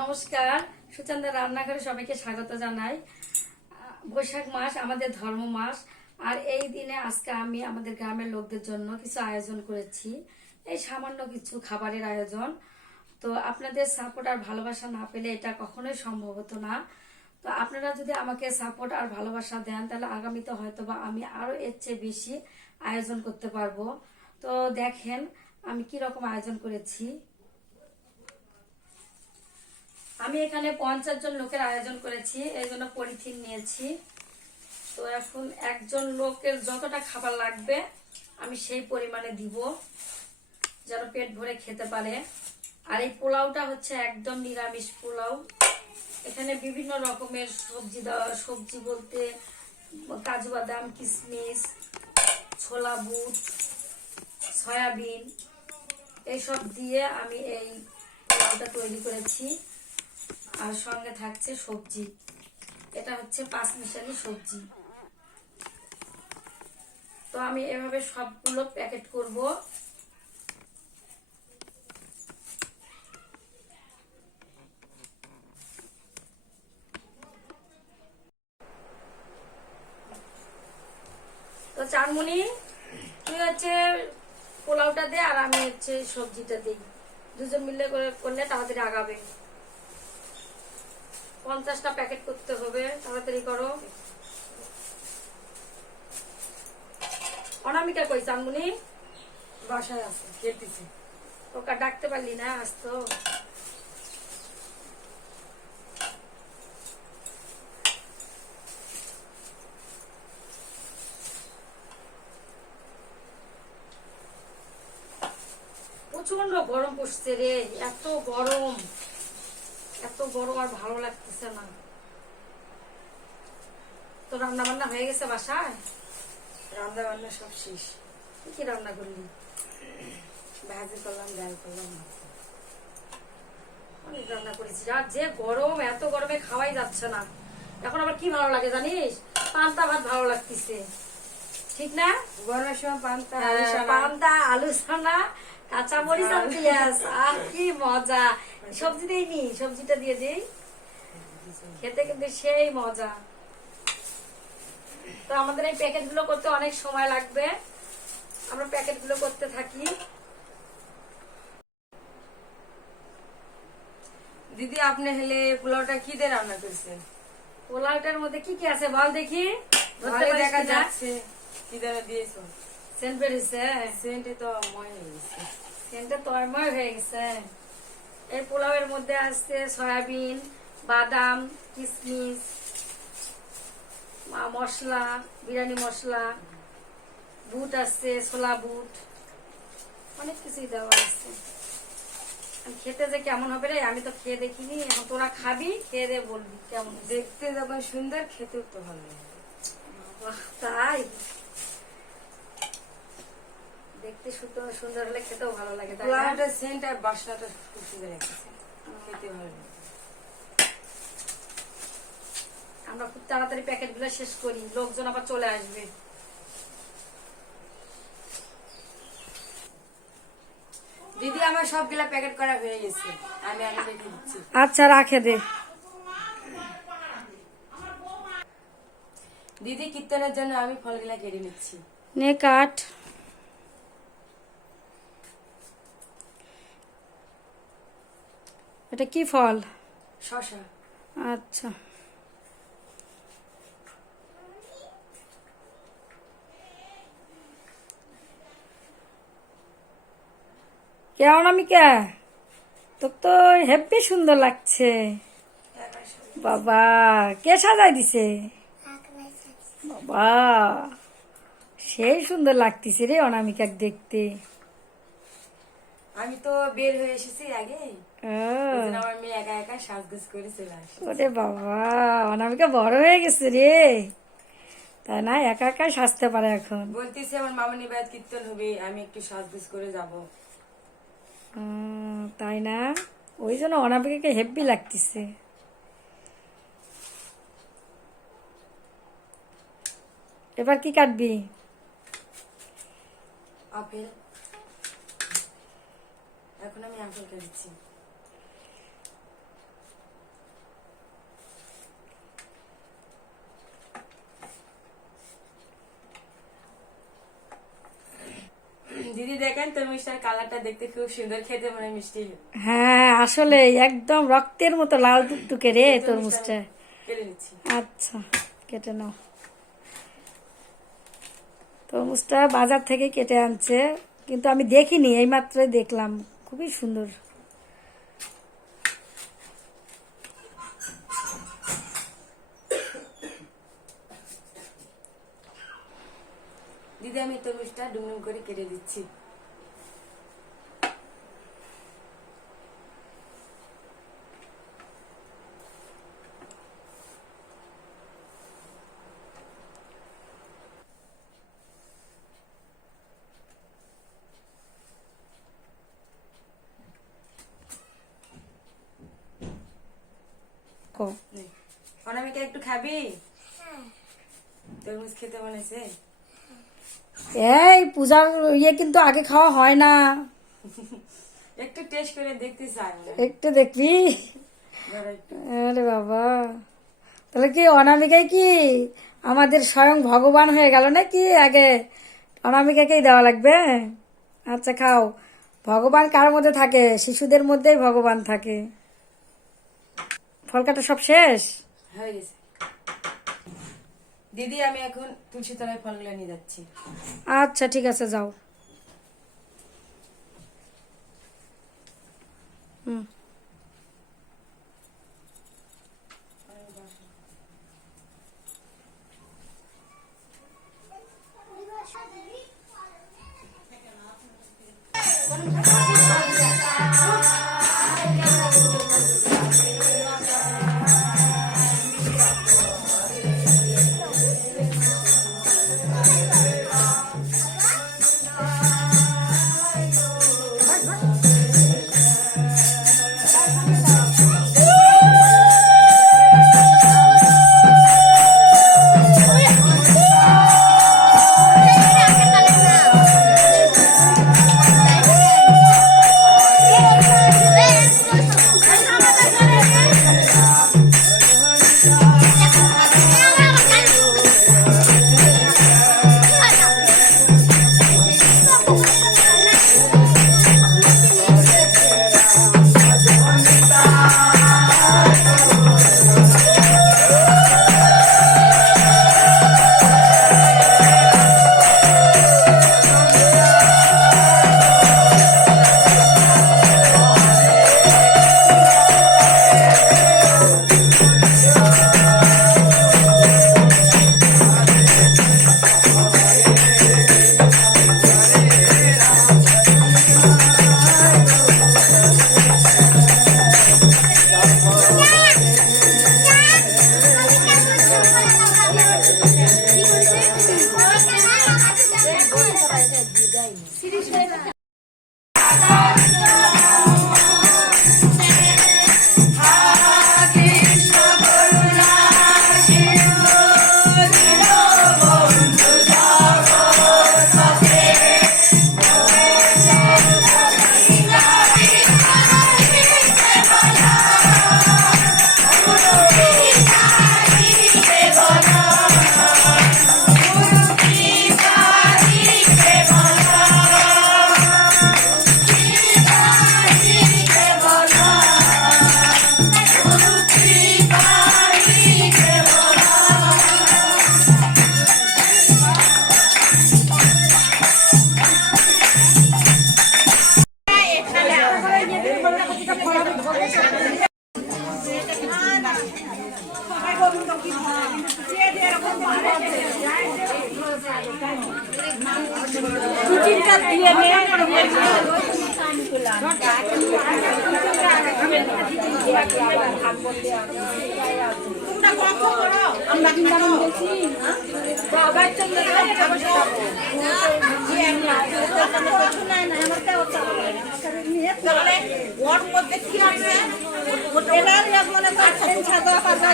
নমস্কার, সুচন্দা রান্নাঘরে সবাইকে স্বাগত জানাই। বৈশাখ মাস আমাদের ধর্ম মাস, আর এই দিনে আজকে আমি আমাদের গ্রামের লোকদের জন্য কিছু আয়োজন করেছি। এই সামান্য কিছু খাবারের আয়োজন। তো আপনাদের সাপোর্ট আর ভালোবাসা না পেলে এটা কখনোই সম্ভব হতো না। তো আপনারা যদি আমাকে সাপোর্ট আর ভালোবাসা দেন তাহলে আগামীতে হয়তো বা আমি আরো এর চেয়ে বেশি আয়োজন করতে পারবো। তো দেখেন আমি কি রকম আয়োজন করেছি। আমি এখানে 50 জন লোকের আয়োজন করেছি, এই জন্য পলিথিন নিয়েছি। তো এখন একজন লোকের যতটা খাবার লাগবে আমি সেই পরিমাণে দিব, যেন পেট ভরে খেতে পারে। আর এই পোলাওটা হচ্ছে একদম নিরামিষ পোলাও। এখানে বিভিন্ন রকমের সবজি দেওয়া, সবজি বলতে কাজু বাদাম, কিশমিশ, ছোলা বুট, সয়াবিন এইসব দিয়ে আমি এই পোলাওটা তৈরি করেছি। আর সঙ্গে থাকছে সবজি, এটা হচ্ছে 5 মিশালি সবজি। তো আমি এভাবে সবগুলো প্যাকেট করব। তো চানমুনি, তুই হচ্ছে পোলাওটা দে আর আমি হচ্ছে সবজিটা দিই, দুজন মিলে করলে তাড়াতাড়ি আগাবে। 50টা প্যাকেট করতে হবে, তাড়াতাড়ি করো। অনামিকা কই চানমুনি? বাসায় আছে, খেতেছে। ওকে ডাকতে পারলি না? আসতো। প্রচন্ড গরম পড়ছে রে, এত গরম, এত গরম আর ভালো লাগতেছে না। তো রান্না বান্না হয়ে গেছে বাসায়? রান্না বান্না সব শেষ। কি রান্না করলি? ভাজি করলাম, ডাল করলাম। অনেক রান্না করেছি। আর যে গরম, এত গরমে খাওয়াই যাচ্ছে না। এখন আবার কি ভালো লাগে জানিস? পান্তা ভাত ভালো লাগতেছে, ঠিক না? গরমের সময় পান্তা পান্তা, আলু সানা, কাঁচা মরিচ আর পেঁয়াজ, আহ কি মজা। সবজি দেইনি, সবজিটা দিয়ে দিই, খেতে কিন্তু সেই মজা। তো আমাদের এই প্যাকেট গুলো করতে অনেক সময় লাগবে, আমরা প্যাকেট গুলো করতে থাকি। দিদি, আপনি হলে পোলাওটা কি দিয়ে রান্না করছেন? পোলাওটার মধ্যে কি কি আছে বল দেখি। ভালো দেখা যাচ্ছে। কি দ্বারা দিয়েছো? সেন্ট বেরিয়েছে, সেন্টে তো ময় হয়ে গেছে। সেন্টটা তয়ময় হয়ে গেছে। এই পোলাওয়ের মধ্যে আছে সয়াবিন, বাদাম, কিশমিশ, মশলা, বিরিয়ানি মশলা, বুট আছে, ছোলা বুট, অনেক কিছুই দেওয়া আছে। খেতে যে কেমন হবে রে, আমি তো খেয়ে দেখিনি। এখন তোরা খাবি, খেয়ে দিয়ে বলবি কেমন। দেখতে যখন সুন্দর, খেতেও তো ভালো লাগে। তাই দেখতে সুন্দর হলে খেতেও ভালো লাগে, তাই না? পোলাওটা সেন্ট আর বাসনাটা খুব সুন্দর লাগছে, খেতে ভালো লাগে। আমরা খুব তাড়াতাড়ি প্যাকেট গুলো শেষ করি, লোকজন আবার চলে আসবে। দিদি, আমার সবগুলা প্যাকেট করা হয়ে গেছে, আমি আগে রেখে দিচ্ছি। আচ্ছা, রাখে দে। দিদি, কীর্তনের জন্য আমি ফলগুলা কেটে নিচ্ছি। নে কাট। এটা কি ফল? শশা। আচ্ছা, কেমন আমি কে? তোর তো হেব্বি সুন্দর লাগছে বাবা। কে সাজাই দিছে বাবা? সেই সুন্দর লাগতেছে রে অনামিকা দেখতে। আমি তো বের হয়ে এসেছি আগে, ও, আমার মেয়ে একা একা সাজগোজ করে চলে আসে। ওরে বাবা, অনামিকা বড় হয়ে গেছে রে, তাই না? একা একা সাজতে পারে এখন। বলতেছি আমার মামনি বাড়িতে কীর্তন হবে, আমি একটু সাজগোজ করে যাব। তাই না? ওই জন্য অনামিকাকে হেব্বি লাগতেছে। এবার কি কাটবি? আপেল। এখন আমি আপেল কাটছি। দিদি দেখেন তরমুজটার কালারটা দেখতে খুব সুন্দর, খেতে মনে হয় মিষ্টি। হ্যাঁ আসলে একদম রক্তের মতো লাল টুকটুকে রে তরমুজটা। কেটে নিচ্ছি। আচ্ছা কেটে নাও। তরমুজটা বাজার থেকে কেটে আনছে, কিন্তু আমি দেখিনি, এই মাত্রই দেখলাম, খুবই সুন্দর। দিদি আমি তরমুজটা ডুমডুম করে কেটে দিচ্ছি। কো। অনামিকা একটু খাবি? তরমুজ খেতে মনে হচ্ছে? এই পূজার ইয়ে কিন্তু আগে খাওয়া হয় না, একটু টেস্ট করে দেখতে চাই। একটু দেখবি? ধরো একটু। আরে বাবা, তাহলে কি অনামিকাই কি আমাদের স্বয়ং ভগবান হয়ে গেল নাকি? আগে অনামিকাকেই দেওয়া লাগবে? আচ্ছা খাও। ভগবান কার মধ্যে থাকে? শিশুদের মধ্যেই ভগবান থাকে। ফল কাটা সব শেষ? হয়ে গেছে দিদি, আমি এখন তুলসী তলায় ফলগুলো নিয়ে যাচ্ছি। আচ্ছা ঠিক আছে যাও। হুম। ওর মধ্যে কি আছে? ওটার মনে করছেন সাদা পাতা